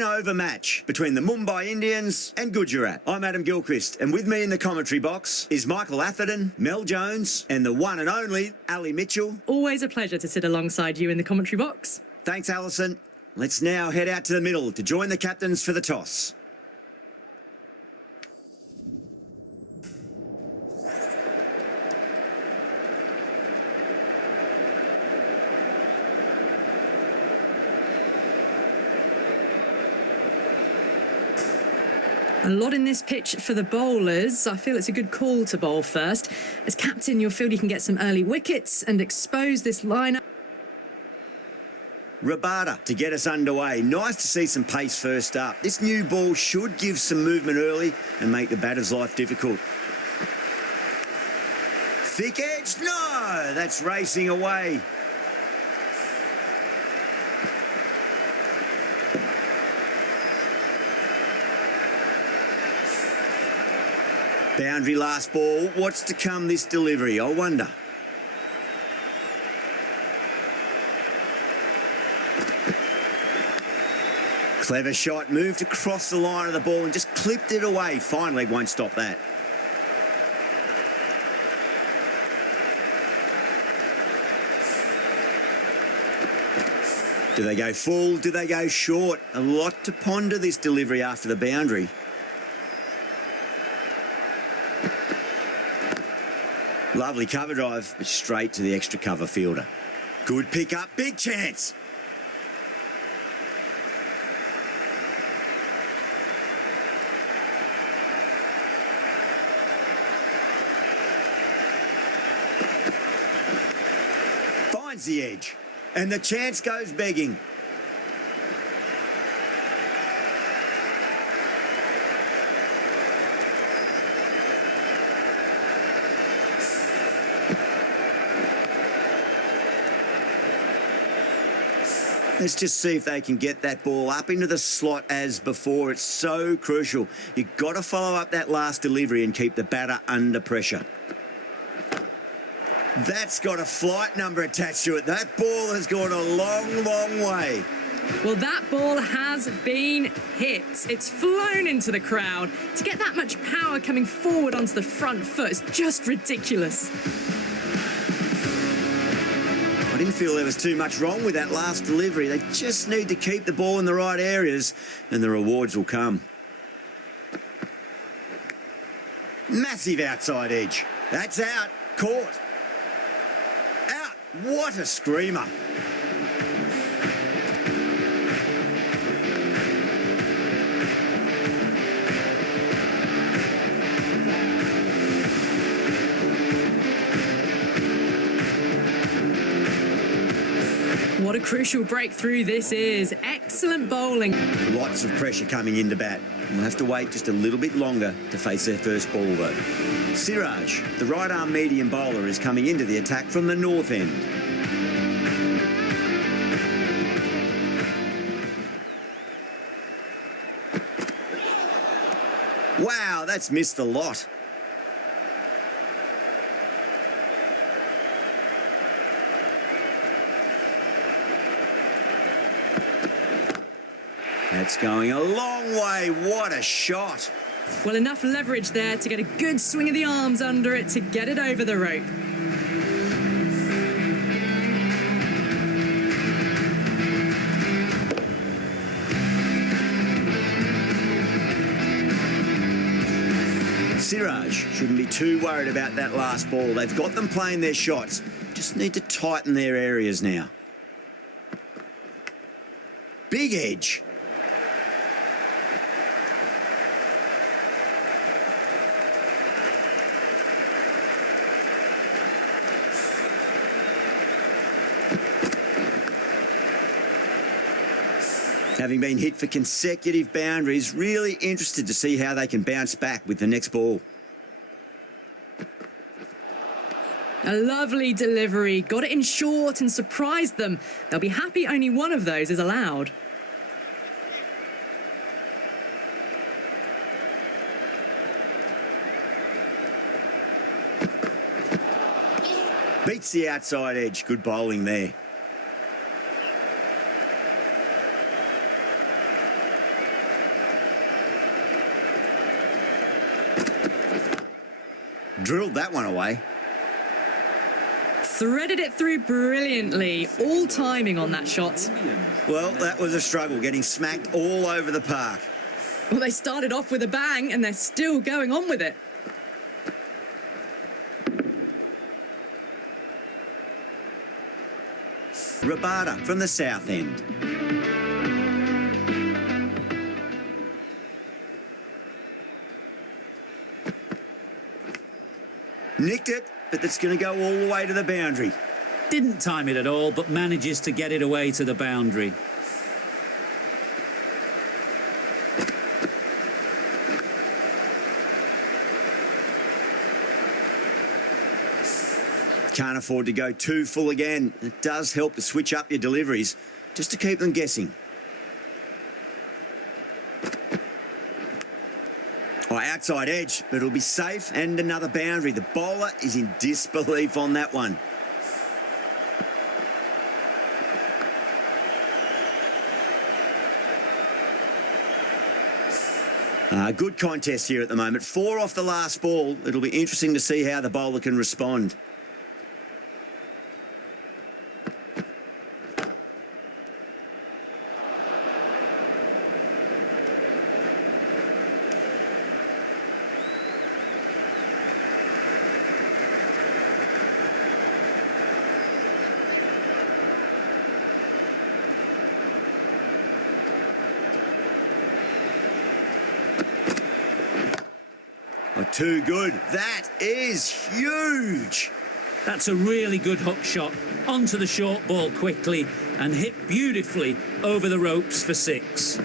Over match between the Mumbai Indians and Gujarat. I'm Adam Gilchrist, and with me in the commentary box is Michael Atherton, Mel Jones, and the one and only Ali Mitchell. Always a pleasure to sit alongside you in the commentary box. Thanks, Alison. Let's now head out to the middle to join the captains for the toss. A lot in this pitch for the bowlers. I feel it's a good call to bowl first. As captain, you'll feel you can get some early wickets and expose this lineup. Rabada to get us underway. Nice to see some pace first up. This new ball should give some movement early and make the batter's life difficult. Thick edge? No! That's racing away. Boundary last ball. What's to come this delivery? I wonder. Clever shot. Moved across the line of the ball and just clipped it away. Finally, won't stop that. Do they go full? Do they go short? A lot to ponder this delivery after the boundary. Lovely cover drive, but straight to the extra cover fielder. Good pick up, big chance. Finds the edge, and the chance goes begging. Let's just see if they can get that ball up into the slot as before. It's so crucial. You've got to follow up that last delivery and keep the batter under pressure. That's got a flight number attached to it. That ball has gone a long, long way. Well, that ball has been hit. It's flown into the crowd. To get that much power coming forward onto the front foot is just ridiculous. I didn't feel there was too much wrong with that last delivery. They just need to keep the ball in the right areas and the rewards will come. Massive outside edge. That's out. Caught. Out. What a screamer. What a crucial breakthrough this is. Excellent bowling. Lots of pressure coming into bat. We'll have to wait just a little bit longer to face their first ball, though. Siraj, the right-arm medium bowler, is coming into the attack from the north end. Wow, that's missed the lot. That's going a long way. What a shot. Well, enough leverage there to get a good swing of the arms under it to get it over the rope. Siraj shouldn't be too worried about that last ball. They've got them playing their shots. Just need to tighten their areas now. Big edge. Having been hit for consecutive boundaries, really interested to see how they can bounce back with the next ball. A lovely delivery. Got it in short and surprised them. They'll be happy only one of those is allowed. Beats the outside edge. Good bowling there. Drilled that one away. Threaded it through brilliantly. All timing on that shot. Well, that was a struggle, getting smacked all over the park. Well, they started off with a bang and they're still going on with it. Rabada from the south end. Nicked it, but that's going to go all the way to the boundary. Didn't time it at all, but manages to get it away to the boundary. Can't afford to go too full again. It does help to switch up your deliveries, just to keep them guessing. Oh, outside edge, but it'll be safe and another boundary. The bowler is in disbelief on that one. Good contest here at the moment. 4 off the last ball. It'll be interesting to see how the bowler can respond. Oh, too good. That is huge. That's a really good hook shot. Onto the short ball quickly and hit beautifully over the ropes for 6.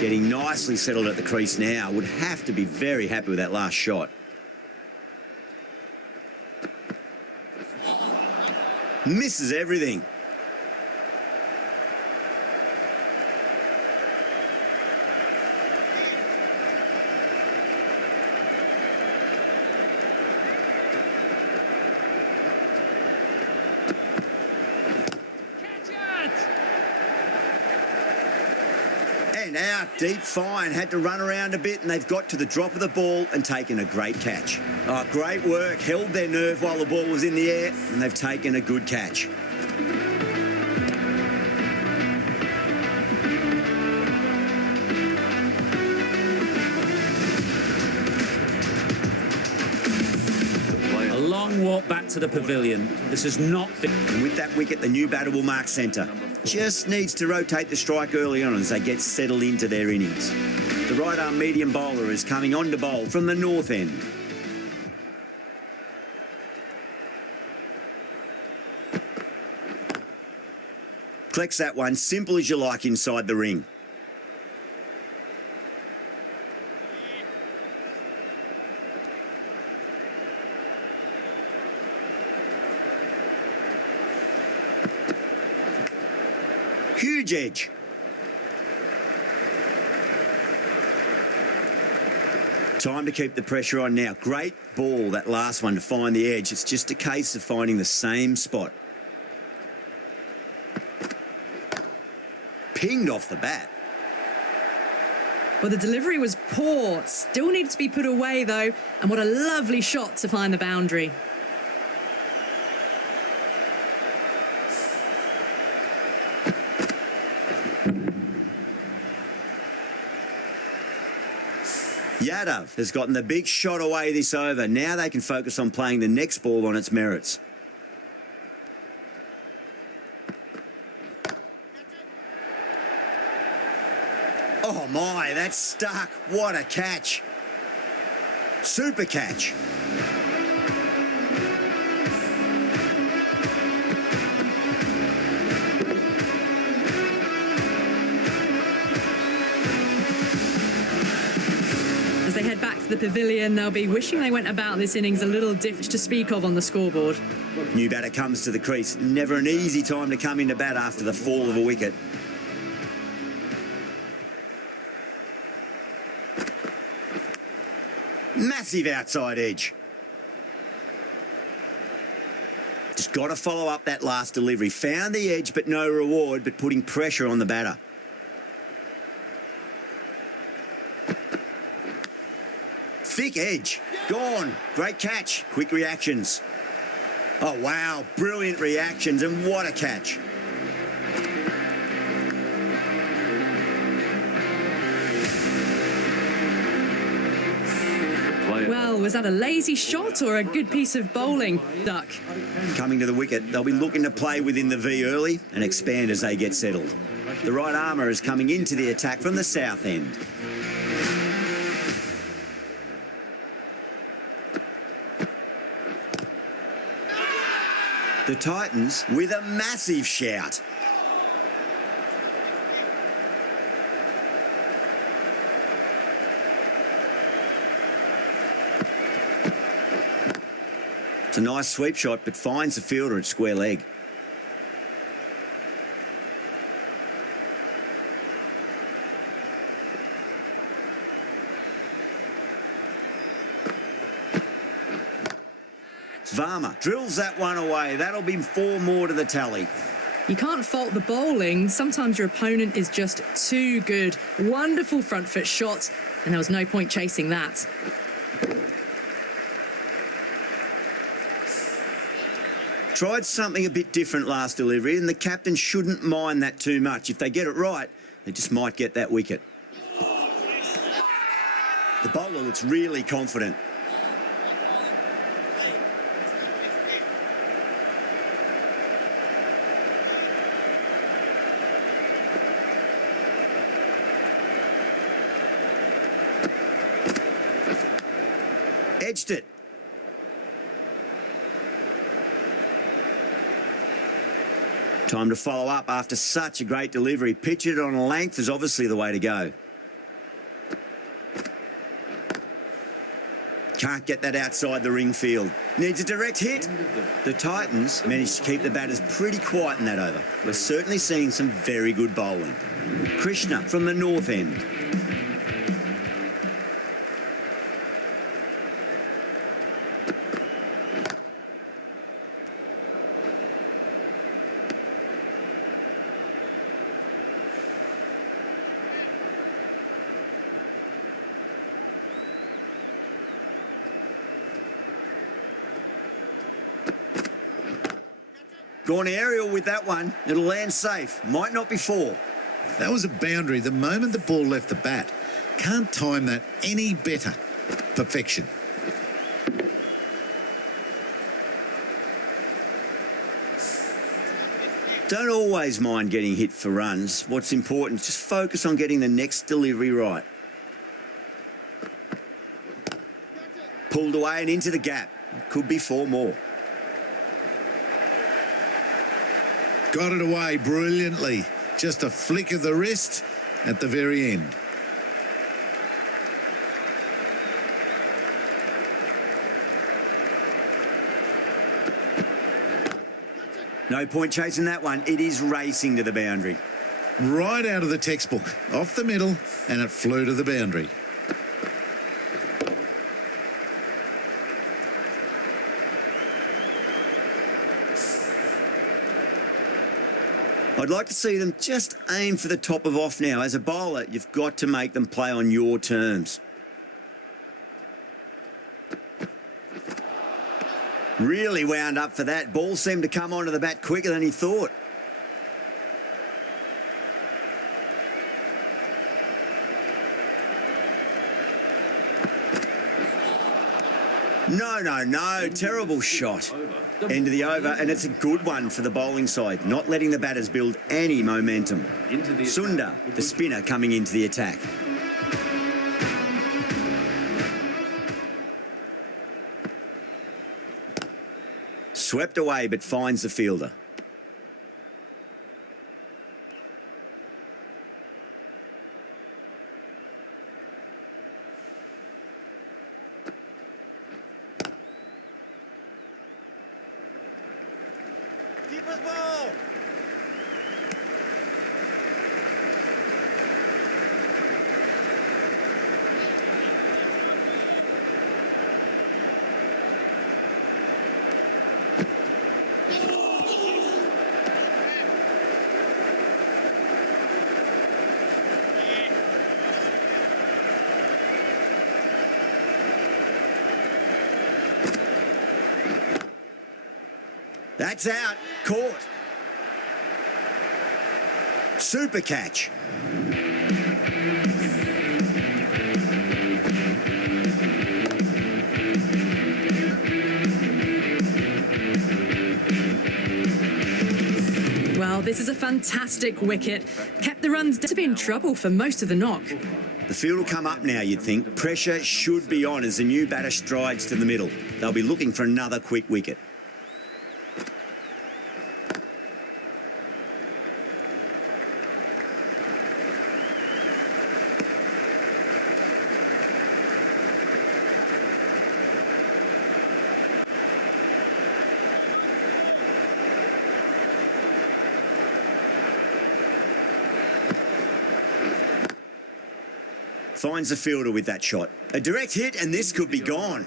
Getting nicely settled at the crease now. Would have to be very happy with that last shot. Misses everything. And out, deep fine, had to run around a bit and they've got to the drop of the ball and taken a great catch. Oh, great work, held their nerve while the ball was in the air and they've taken a good catch. A long walk back to the pavilion. This has not been... And with that wicket, the new batter will mark centre. Just needs to rotate the strike early on as they get settled into their innings. The right-arm medium bowler is coming on to bowl from the north end. Collects that one, simple as you like inside the ring. Huge edge. Time to keep the pressure on now. Great ball, that last one, to find the edge. It's just a case of finding the same spot. Pinged off the bat. Well, the delivery was poor. Still needs to be put away, though. And what a lovely shot to find the boundary. Yadav has gotten the big shot away this over. Now they can focus on playing the next ball on its merits. Oh my, that's stuck. What a catch. Super catch. As they head back to the pavilion, they'll be wishing they went about this innings a little different to speak of on the scoreboard. New batter comes to the crease. Never an easy time to come into bat after the fall of a wicket. Massive outside edge. Just got to follow up that last delivery. Found the edge, but no reward, but putting pressure on the batter. Thick edge. Gone. Great catch. Quick reactions. Oh, wow. Brilliant reactions, and what a catch. Well, was that a lazy shot or a good piece of bowling, Duck? Coming to the wicket, they'll be looking to play within the V early and expand as they get settled. The right armour is coming into the attack from the south end. The Titans with a massive shout. It's a nice sweep shot, but finds the fielder at square leg. Varma drills that one away. That'll be 4 more to the tally. You can't fault the bowling. Sometimes your opponent is just too good. Wonderful front foot shot, and there was no point chasing that. Tried something a bit different last delivery, and the captain shouldn't mind that too much. If they get it right, they just might get that wicket. The bowler looks really confident. Edged it. Time to follow up after such a great delivery. Pitch it on a length is obviously the way to go. Can't get that outside the ring field. Needs a direct hit. The Titans managed to keep the batters pretty quiet in that over. We're certainly seeing some very good bowling. Krishna from the north end. Gone aerial with that one. It'll land safe. Might not be 4. That was a boundary the moment the ball left the bat. Can't time that any better. Perfection. Don't always mind getting hit for runs. What's important is just focus on getting the next delivery right. Pulled away and into the gap. Could be 4 more. Got it away brilliantly. Just a flick of the wrist at the very end. No point chasing that one. It is racing to the boundary. Right out of the textbook. Off the middle, and it flew to the boundary. I'd like to see them just aim for the top of off now. As a bowler, you've got to make them play on your terms. Really wound up for that. Ball seemed to come onto the bat quicker than he thought. No. Terrible shot. End of the over, and it's a good one for the bowling side, not letting the batters build any momentum. Sundar, the spinner, coming into the attack. Swept away, but finds the fielder. Keeper's ball. That's out. Caught. Super catch. Well, this is a fantastic wicket. Kept the runs to be in trouble for most of the knock. The field will come up now, you'd think. Pressure should be on as the new batter strides to the middle. They'll be looking for another quick wicket. Finds the fielder with that shot. A direct hit and this could be gone.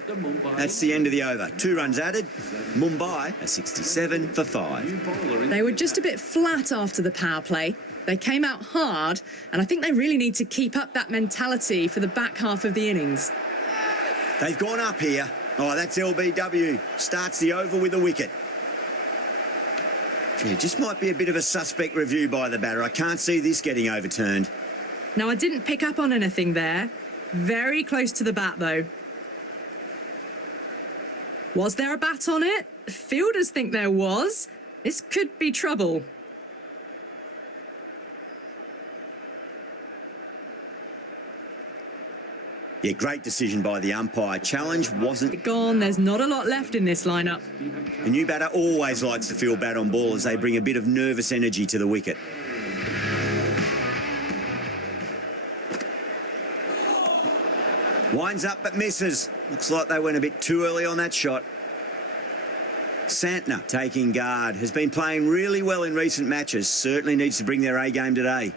That's the end of the over. 2 runs added. Mumbai are 67 for 5. They were just a bit flat after the power play. They came out hard, and I think they really need to keep up that mentality for the back half of the innings. They've gone up here. Oh, that's LBW. Starts the over with a wicket. Yeah, just might be a bit of a suspect review by the batter. I can't see this getting overturned. Now, I didn't pick up on anything there. Very close to the bat, though. Was there a bat on it? Fielders think there was. This could be trouble. Yeah, great decision by the umpire. Challenge wasn't Gone. There's not a lot left in this lineup. A new batter always likes to feel bat on ball as they bring a bit of nervous energy to the wicket. Winds up but misses. Looks like they went a bit too early on that shot. Santner taking guard. Has been playing really well in recent matches. Certainly needs to bring their A game today.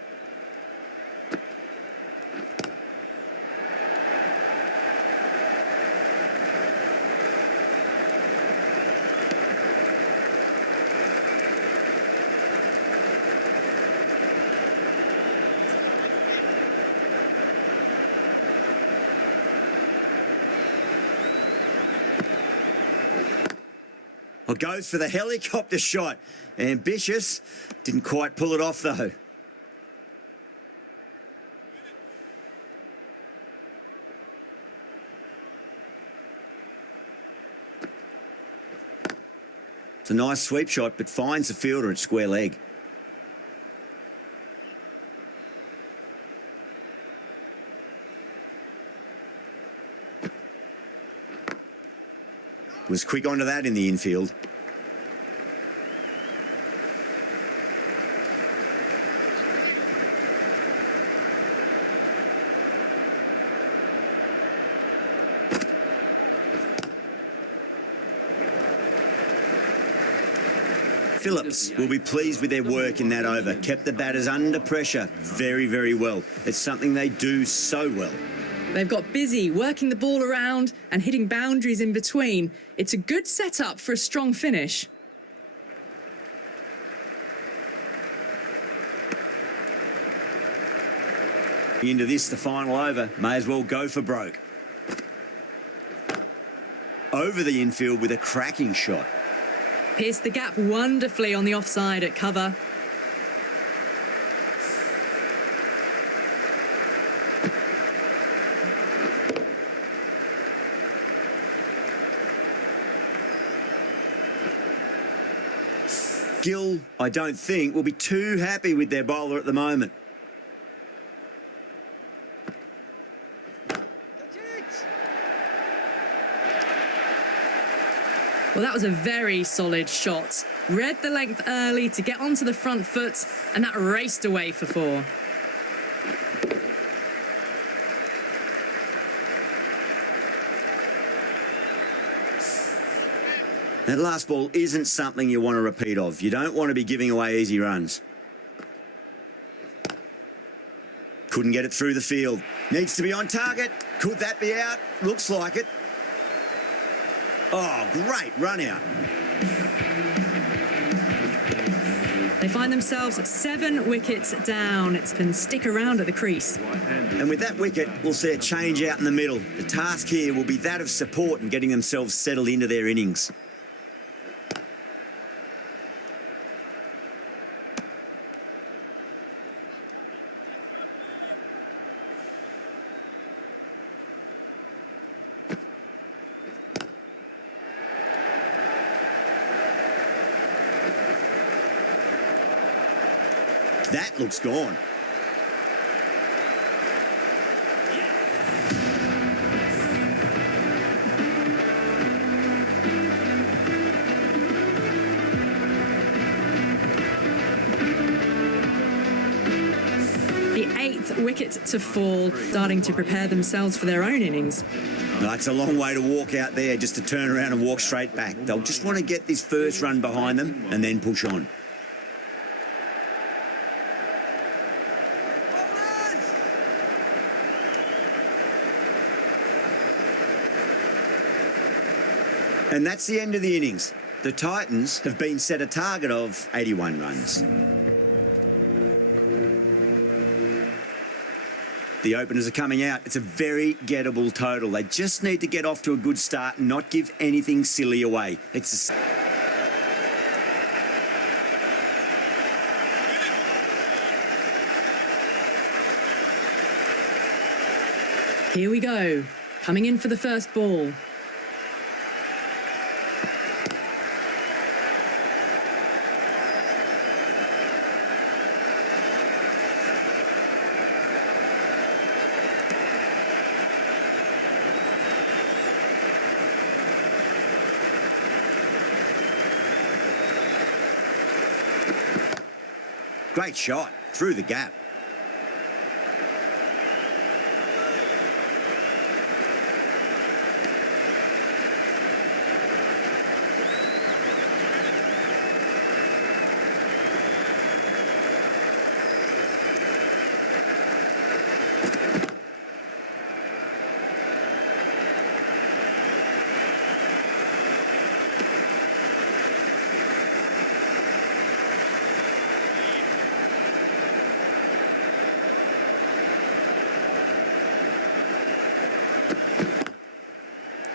Well, goes for the helicopter shot. Ambitious. Didn't quite pull it off, though. It's a nice sweep shot, but finds the fielder at square leg. Was quick onto that in the infield. Phillips will be pleased with their work in that over. Kept the batters under pressure very, very well. It's something they do so well. They've got busy working the ball around and hitting boundaries in between. It's a good setup for a strong finish. Into this, the final over. May as well go for broke. Over the infield with a cracking shot. Pierced the gap wonderfully on the offside at cover. Gill, I don't think, will be too happy with their bowler at the moment. Well, that was a very solid shot. Read the length early to get onto the front foot, and that raced away for 4. That last ball isn't something you want to repeat of. You don't want to be giving away easy runs. Couldn't get it through the field. Needs to be on target. Could that be out? Looks like it. Oh, great run out. They find themselves 7 wickets down. It can stick around at the crease. And with that wicket, we'll see a change out in the middle. The task here will be that of support and getting themselves settled into their innings. That looks gone. The 8th wicket to fall, starting to prepare themselves for their own innings. No, it's a long way to walk out there just to turn around and walk straight back. They'll just want to get this first run behind them and then push on. And that's the end of the innings. The Titans have been set a target of 81 runs. The openers are coming out. It's a very gettable total. They just need to get off to a good start and not give anything silly away. It's Here we go. Coming in for the first ball. great shot through the gap.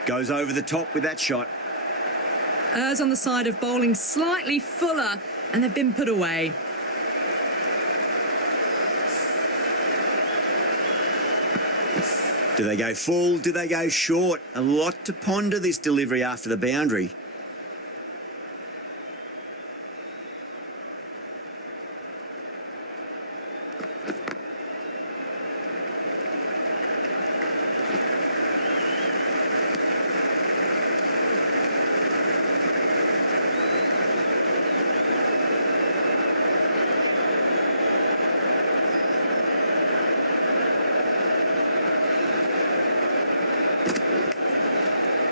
Goes over the top with that shot. Errs on the side of bowling slightly fuller, and they've been put away. Do they go full? Do they go short? A lot to ponder this delivery after the boundary.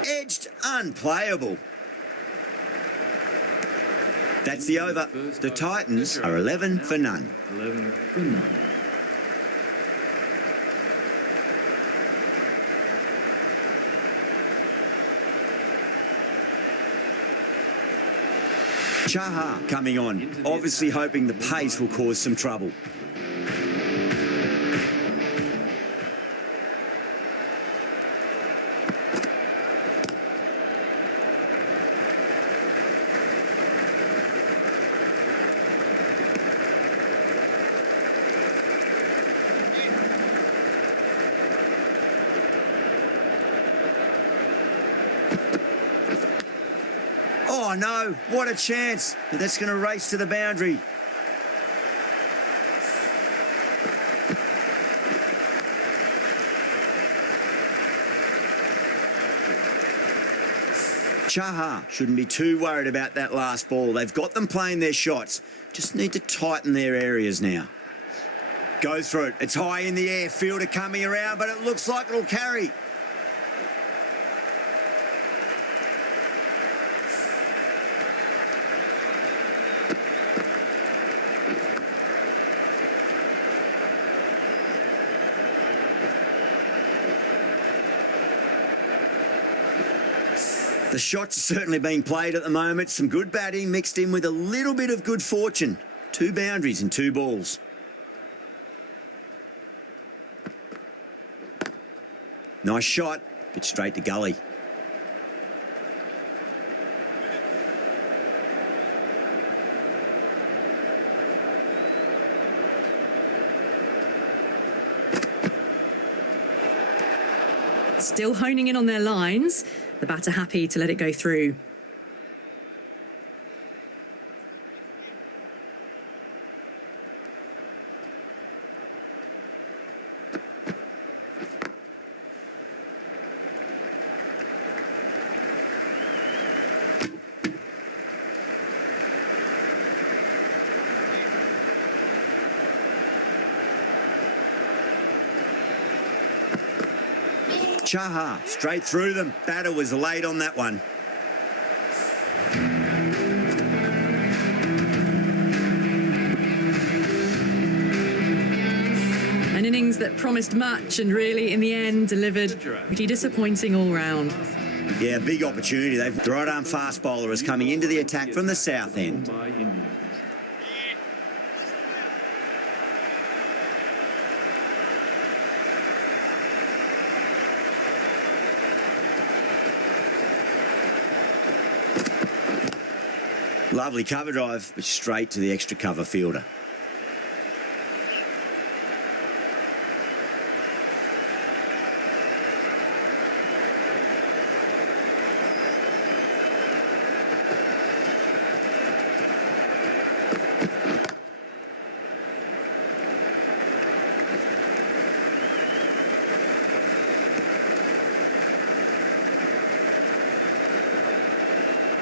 Edged, unplayable. That's the over. The Titans are 11 for none. 11 for none. Chaha coming on, obviously hoping the pace will cause some trouble. Oh no, what a chance. But that's going to race to the boundary. Chaha shouldn't be too worried about that last ball. They've got them playing their shots. Just need to tighten their areas now. Goes for it. It's high in the air. Fielder coming around, but it looks like it'll carry. The shots are certainly being played at the moment. Some good batting mixed in with a little bit of good fortune. 2 boundaries and 2 balls. Nice shot, but straight to gully. Still honing in on their lines. The batter happy to let it go through. Chaha, straight through them. Batter was late on that one. An innings that promised much and really, in the end, delivered pretty disappointing all round. Yeah, big opportunity. The right-arm fast bowler is coming into the attack from the south end. Mumbai Indians. Lovely cover drive, but straight to the extra cover fielder.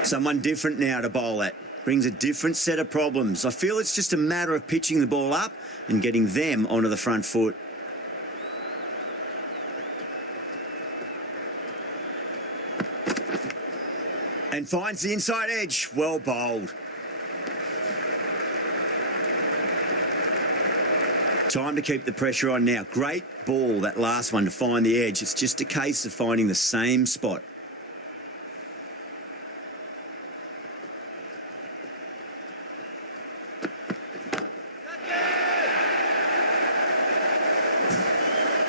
Someone different now to bowl at. Brings a different set of problems. I feel it's just a matter of pitching the ball up and getting them onto the front foot. And finds the inside edge. Well bowled. Time to keep the pressure on now. Great ball, that last one, to find the edge. It's just a case of finding the same spot.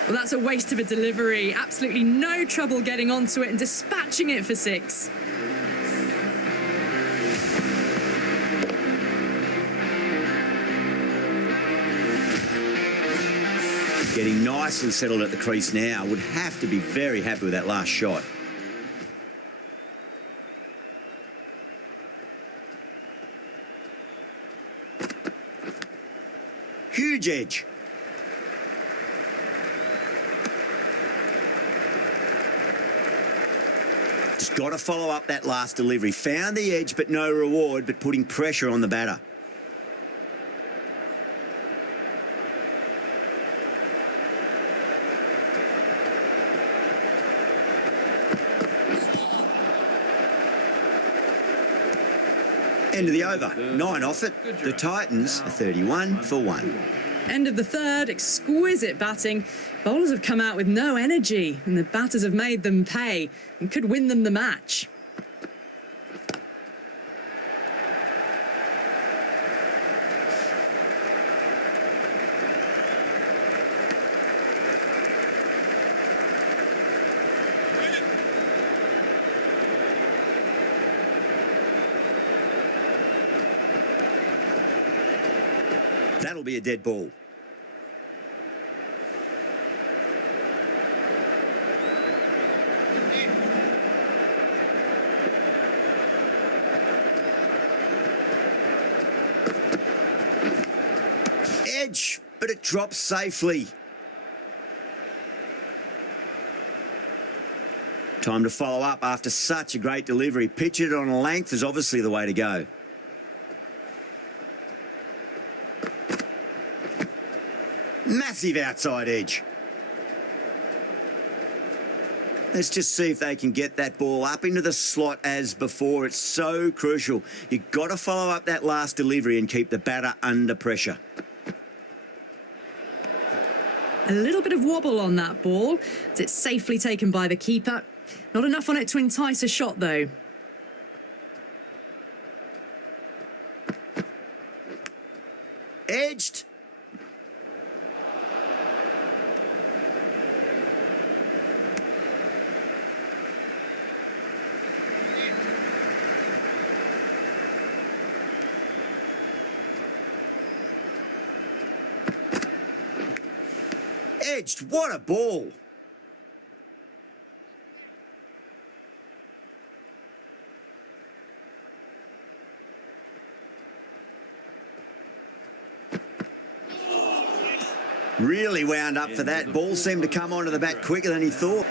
Well, that's a waste of a delivery. Absolutely no trouble getting onto it and dispatching it for 6. Getting nice and settled at the crease now. Would have to be very happy with that last shot. Huge edge. Just got to follow up that last delivery. Found the edge, but no reward, but putting pressure on the batter. End of the over. 9 off it. The Titans are 31 for 1. End of the third, exquisite batting. Bowlers have come out with no energy, and the batters have made them pay and could win them the match. That'll be a dead ball. Edge, but it drops safely. Time to follow up after such a great delivery. Pitch it on a length is obviously the way to go. Massive outside edge. Let's just see if they can get that ball up into the slot as before. It's so crucial. You've got to follow up that last delivery and keep the batter under pressure. A little bit of wobble on that ball, as it's safely taken by the keeper. Not enough on it to entice a shot, though. Edged. Edged. What a ball. Really wound up for that. Ball seemed to come onto the bat quicker than he thought.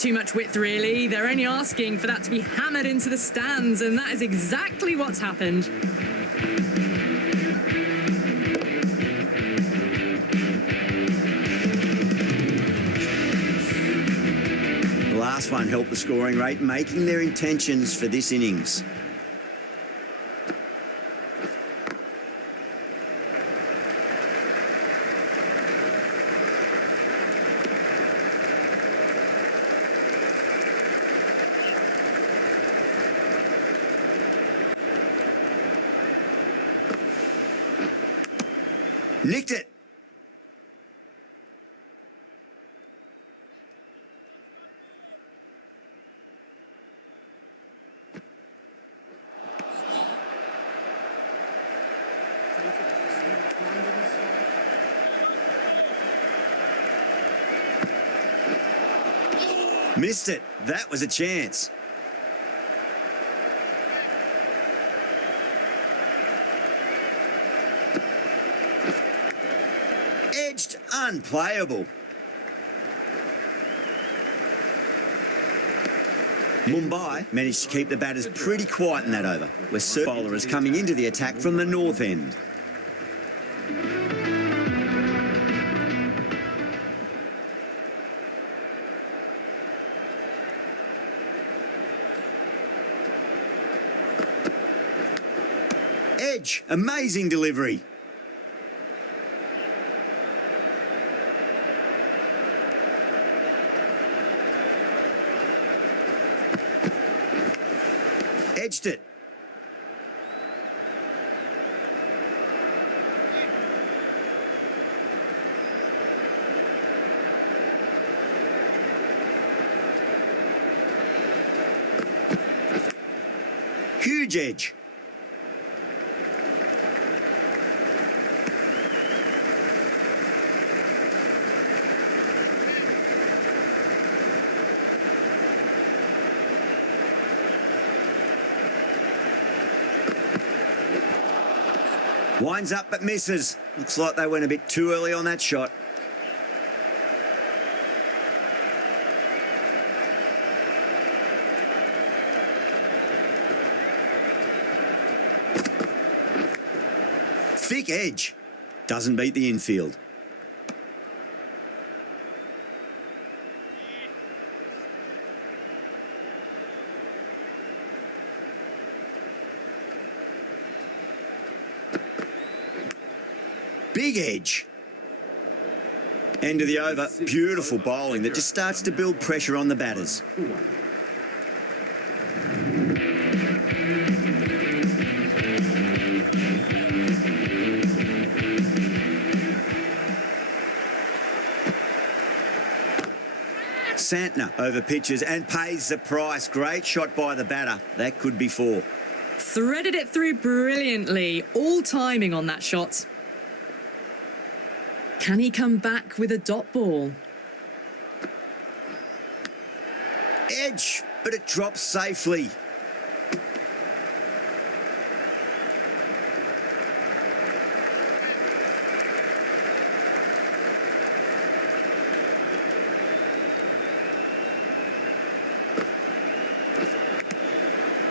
Too much width, really. They're only asking for that to be hammered into the stands, and that is exactly what's happened. The last one helped the scoring rate, making their intentions for this innings. Nicked it. Missed it. That was a chance. Edged, unplayable. Mumbai managed to keep the batters pretty quiet in that over, where Sir Bowler is coming into the attack from the north end. Edge, amazing delivery. Edged it. Huge edge. Winds up but misses. Looks like they went a bit too early on that shot. Thick edge. Doesn't beat the infield. Big edge. End of the over. Beautiful bowling that just starts to build pressure on the batters. Santner over pitches and pays the price. Great shot by the batter. That could be four. Threaded it through brilliantly. All timing on that shot. Can he come back with a dot ball? Edge, but it drops safely.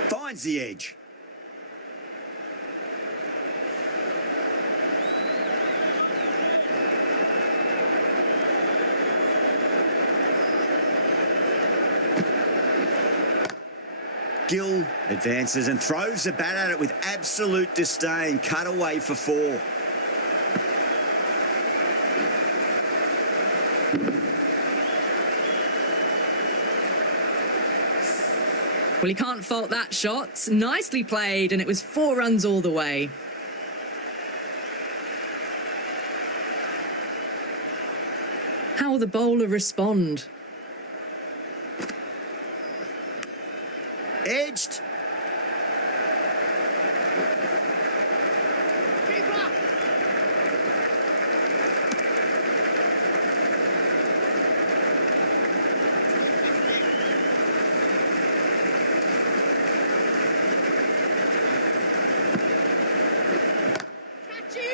Finds the edge. Gill advances and throws the bat at it with absolute disdain. Cut away for four. Well, he can't fault that shot. Nicely played, and it was 4 runs all the way. How will the bowler respond? Edged.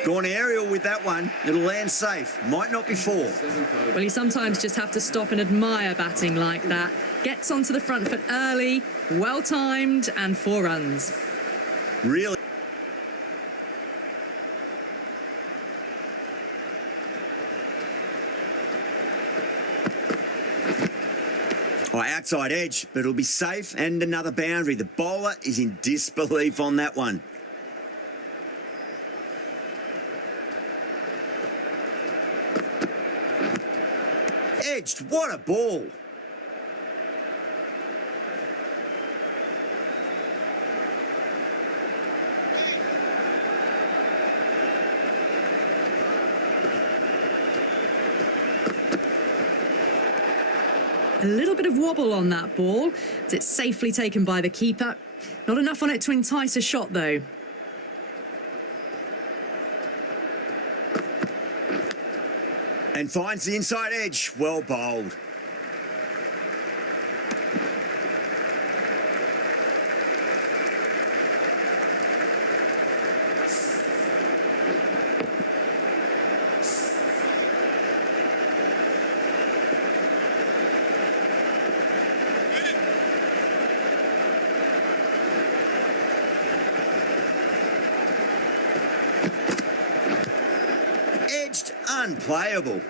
Gone aerial with that one. It'll land safe. Might not be 4. Well, you sometimes just have to stop and admire batting like that. Gets onto the front foot early, well timed, and 4 runs. Really. Oh, outside edge, but it'll be safe and another boundary. The bowler is in disbelief on that one. Edged, what a ball. A little bit of wobble on that ball, as it's safely taken by the keeper. Not enough on it to entice a shot, though. And finds the inside edge. Well bowled. Edged, unplayable.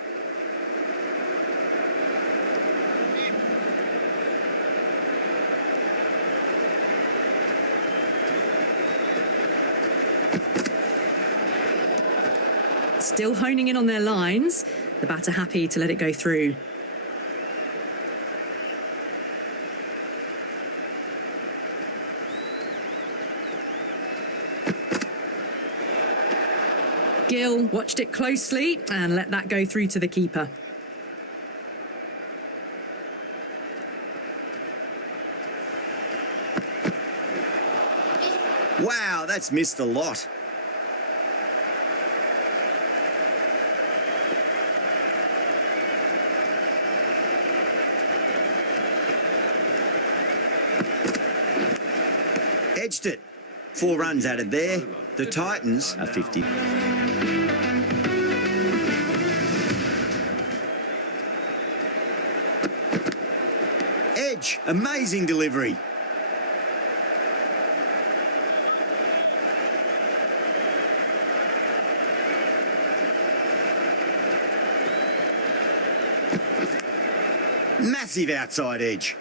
Still honing in on their lines. The batter happy to let it go through. Gill watched it closely and let that go through to the keeper. Wow, that's missed a lot. Edged it. 4 runs added there. The Titans are 50. Edge, amazing delivery. Massive outside edge.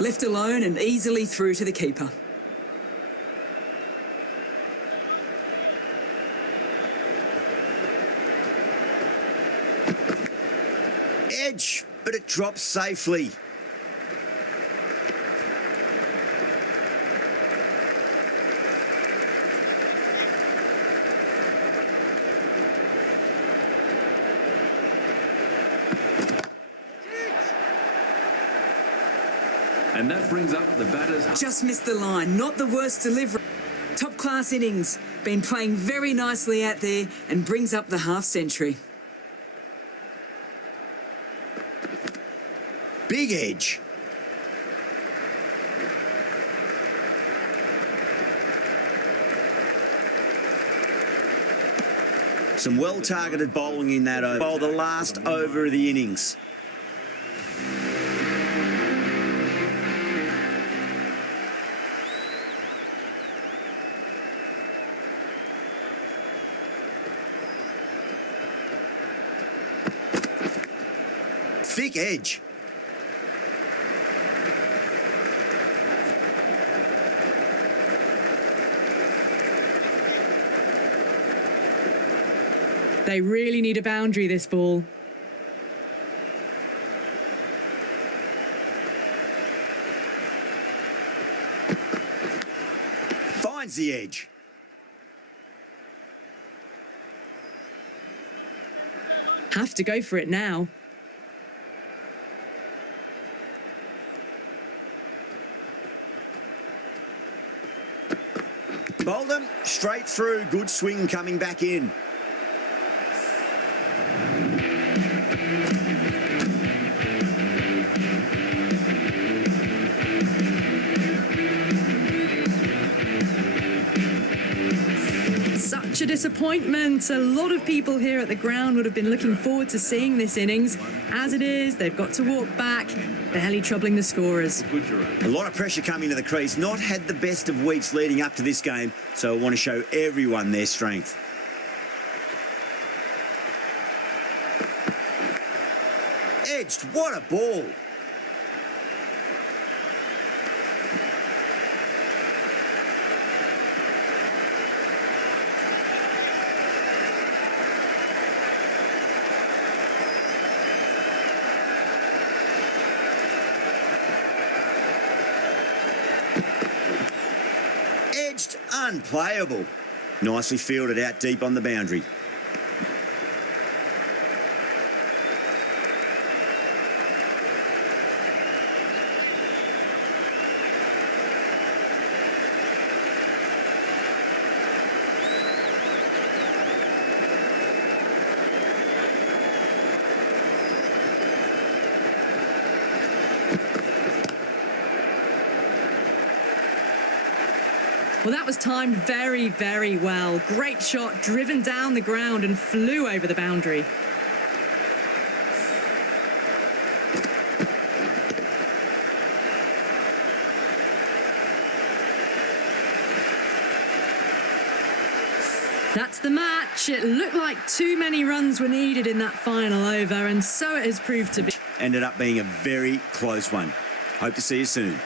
Left alone and easily through to the keeper. Edge, but it drops safely. And that brings up the batters. Just missed the line, not the worst delivery. Top class innings, been playing very nicely out there and brings up the half century. Big edge. Some well-targeted bowling in that over. Bowl the last over of the innings. Thick edge. They really need a boundary, this ball. Finds the edge. Have to go for it now. Bowled him straight through. Good swing coming back in. Such a disappointment. A lot of people here at the ground would have been looking forward to seeing this innings. As it is, they've got to walk back, barely troubling the scorers. A lot of pressure coming to the crease. Not had the best of weeks leading up to this game, so I want to show everyone their strength. Edged. What a ball. Edged, unplayable. Nicely fielded out deep on the boundary. Well, that was timed very, very well. Great shot, driven down the ground and flew over the boundary. That's the match. It looked like too many runs were needed in that final over, and so it has proved to be. Ended up being a very close one. Hope to see you soon.